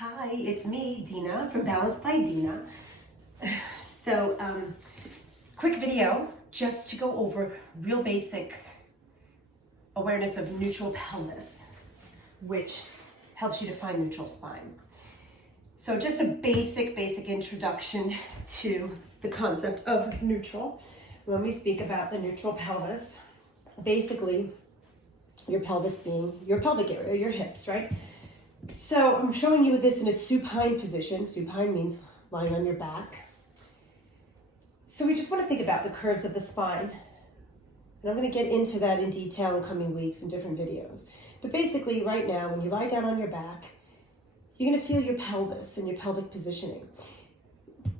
Hi, it's me, Dina, from Balance by Dina. So, quick video just to go over real basic awareness of neutral pelvis, which helps you to find neutral spine. So just a basic introduction to the concept of neutral. When we speak about the neutral pelvis, basically your pelvis being your pelvic area, your hips, right? So I'm showing you this in a supine position. Supine means lying on your back. So we just want to think about the curves of the spine. And I'm going to get into that in detail in coming weeks in different videos. But basically right now, when you lie down on your back, you're going to feel your pelvis and your pelvic positioning.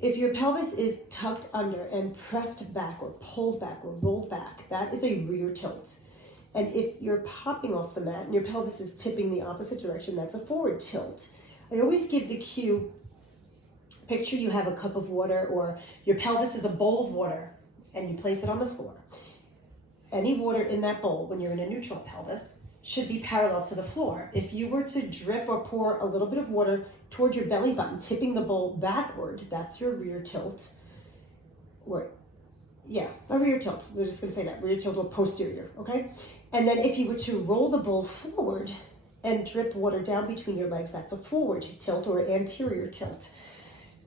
If your pelvis is tucked under and pressed back or pulled back or rolled back, that is a rear tilt. And if you're popping off the mat and your pelvis is tipping the opposite direction, that's a forward tilt. I always give the cue, picture you have a cup of water or your pelvis is a bowl of water and you place it on the floor. Any water in that bowl, when you're in a neutral pelvis, should be parallel to the floor. If you were to drip or pour a little bit of water towards your belly button, tipping the bowl backward, that's your rear tilt. A rear tilt. We're just going to say that, rear tilt or posterior, okay? And then if you were to roll the bowl forward and drip water down between your legs, that's a forward tilt or anterior tilt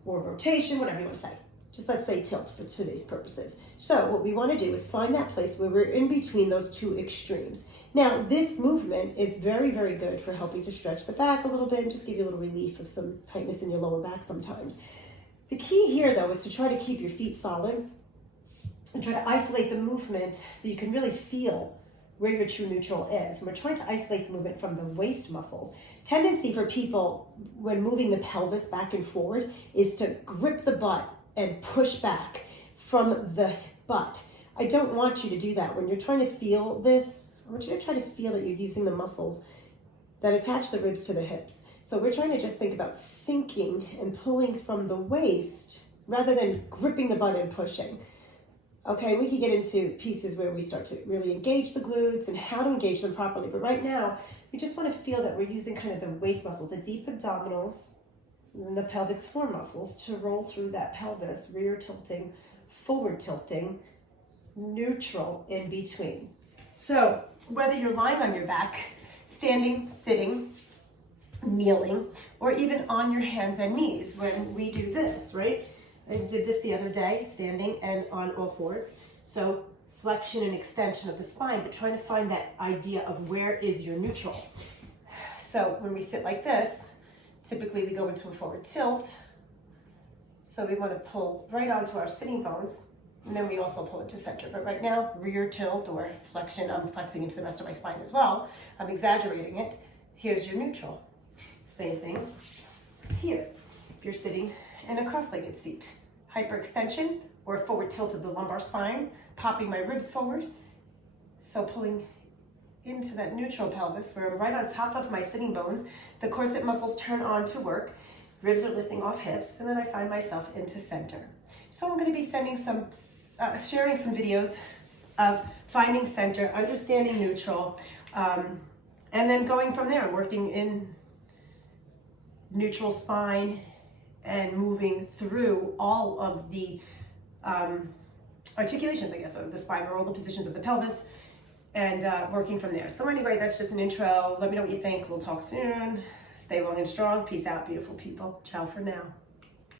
or rotation, whatever you want to say. Just let's say tilt for today's purposes. So what we want to do is find that place where we're in between those two extremes. Now, this movement is very, very good for helping to stretch the back a little bit and just give you a little relief of some tightness in your lower back sometimes. The key here, though, is to try to keep your feet solid and try to isolate the movement so you can really feel where your true neutral is. And we're trying to isolate the movement from the waist muscles. Tendency for people when moving the pelvis back and forward is to grip the butt and push back from the butt. I don't want you to do that. When you're trying to feel this, I want you to try to feel that you're using the muscles that attach the ribs to the hips. So we're trying to just think about sinking and pulling from the waist rather than gripping the butt and pushing. Okay, we can get into pieces where we start to really engage the glutes and how to engage them properly. But right now, we just want to feel that we're using kind of the waist muscles, the deep abdominals, and the pelvic floor muscles to roll through that pelvis, rear tilting, forward tilting, neutral in between. So whether you're lying on your back, standing, sitting, kneeling, or even on your hands and knees when we do this, right? I did this the other day, standing and on all fours. So flexion and extension of the spine, but trying to find that idea of where is your neutral. So when we sit like this, typically we go into a forward tilt. So we want to pull right onto our sitting bones, and then we also pull into center. But right now, rear tilt or flexion, I'm flexing into the rest of my spine as well. I'm exaggerating it. Here's your neutral. Same thing here. If you're sitting in a cross-legged seat, hyperextension or forward tilt of the lumbar spine, popping my ribs forward. So pulling into that neutral pelvis where I'm right on top of my sitting bones. The corset muscles turn on to work. Ribs are lifting off hips, and then I find myself into center. So I'm going to be sharing some videos of finding center, understanding neutral, and then going from there, working in neutral spine and moving through all of the articulations, I guess, of the spine or all the positions of the pelvis and working from there. So anyway, that's just an intro. Let me know what you think. We'll talk soon. Stay long and strong. Peace out, beautiful people. Ciao for now.